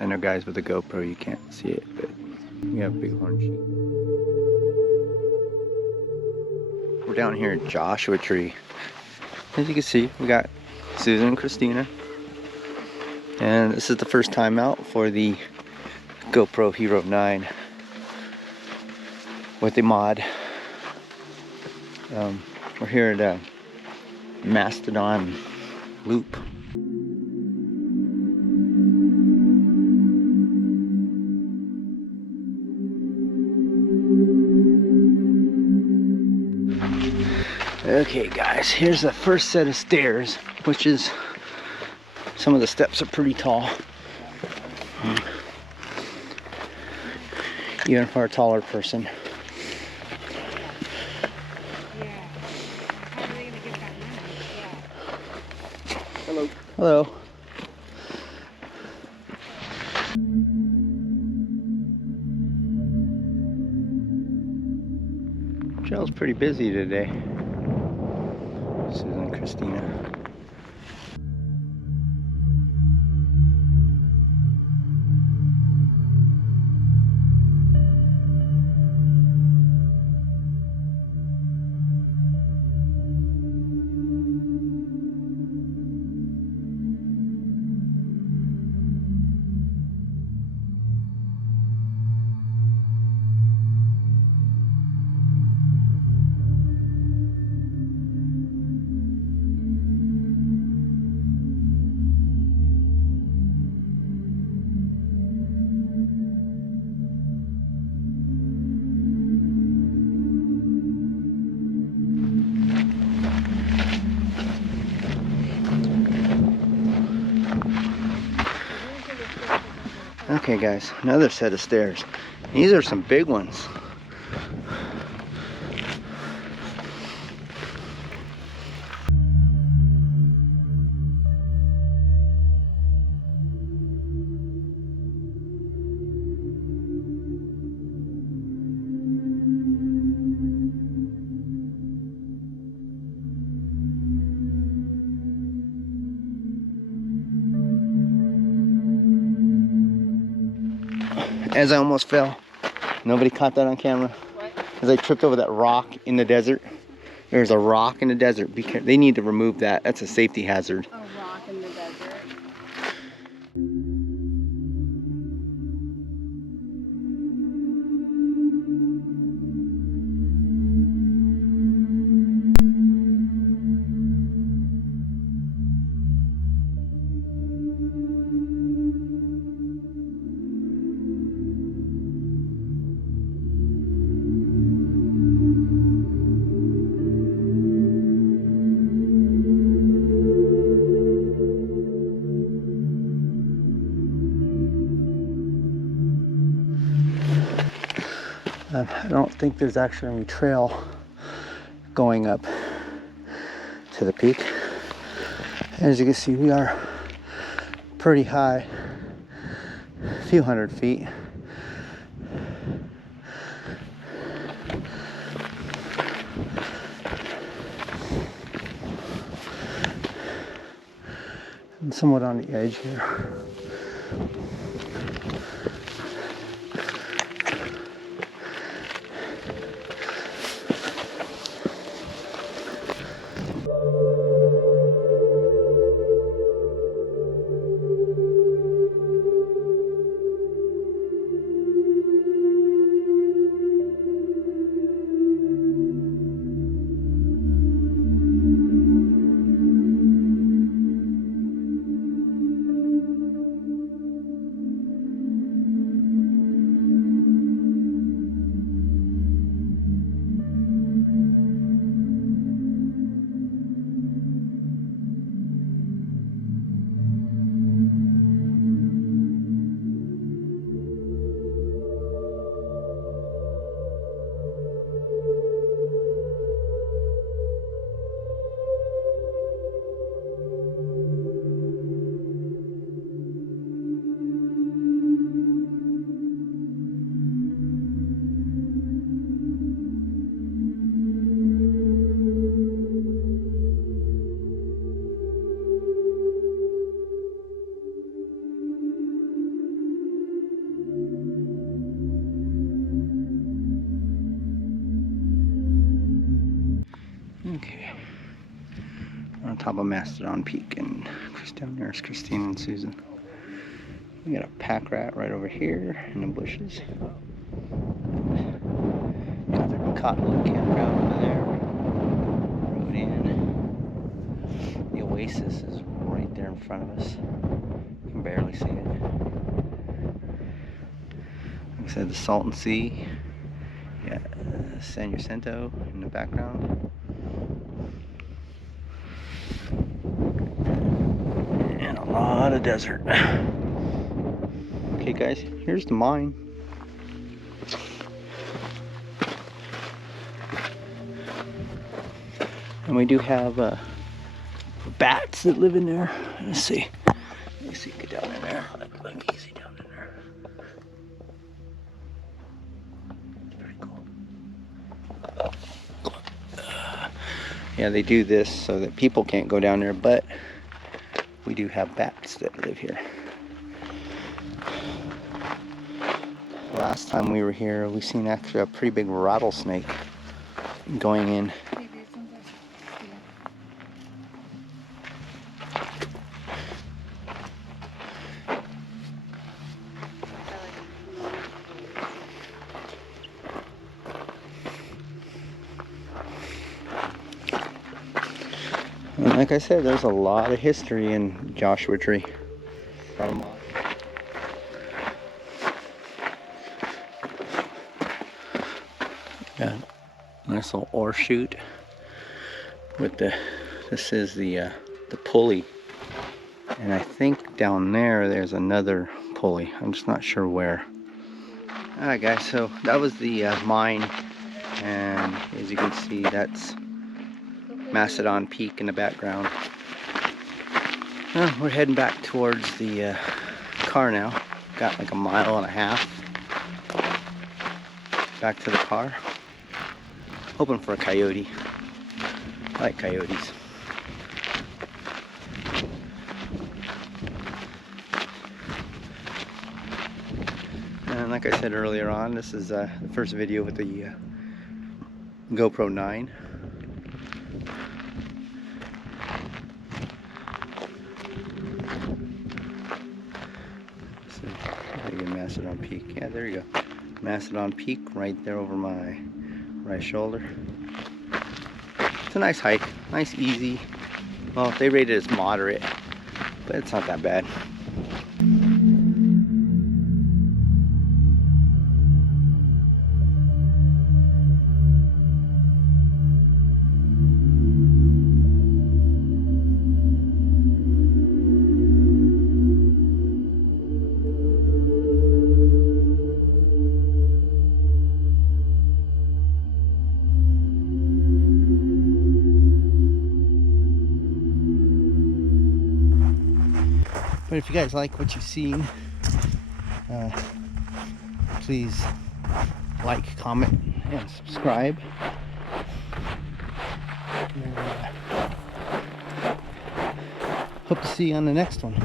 I know guys with a GoPro you can't see it, but we have bighorn sheep. We're down here at Joshua Tree. As you can see, we got Susan and Christina. And this is the first time out for the GoPro Hero 9 with the mod. We're here at a Mastodon loop. Okay guys, here's the first set of stairs, which is, some of the steps are pretty tall. Even for a taller person. Hello. Hello. Trail's pretty busy today. Susan and Christina. Okay guys, another set of stairs. These are some big ones. As I almost fell. Nobody caught that on camera. What? As I tripped over that rock in the desert. There's a rock in the desert. They need to remove that. That's a safety hazard. A rock in the desert. I don't think there's actually any trail going up to the peak. As you can see, we are pretty high, a few hundred feet. I'm somewhat on the edge here. top of Mastodon Peak, and down there is Christine and Susan. We got a pack rat right over here in the bushes. Got the Cottonwood campground over there. Road in. The Oasis is right there in front of us. You can barely see it. Like I said, the Salton Sea. Yeah, San Jacinto in the background. And a lot of desert. Okay guys, here's the mine. And we do have bats that live in there. Let's see. Get down in there. Like easy down in there. Very cool. Yeah, they do this so that people can't go down there, but we do have bats that live here. Last time we were here, we seen actually a pretty big rattlesnake going in. And like I said, there's a lot of history in Joshua Tree. Yeah, nice little ore chute with this is the pulley, and I think down there's another pulley. I'm just not sure where. Alright guys, so that was the mine, and as you can see, that's Mastodon Peak in the background. We're heading back towards the car now. Got like a mile and a half back to the car. Hoping for a coyote. I like coyotes. And like I said earlier on, this is the first video with the GoPro 9. Mastodon Peak. Yeah, there you go. Mastodon Peak right there over my right shoulder. It's a nice hike. Nice, easy. Well, they rate it as moderate, but it's not that bad. But if you guys like what you've seen, please like, comment, and subscribe. And, hope to see you on the next one.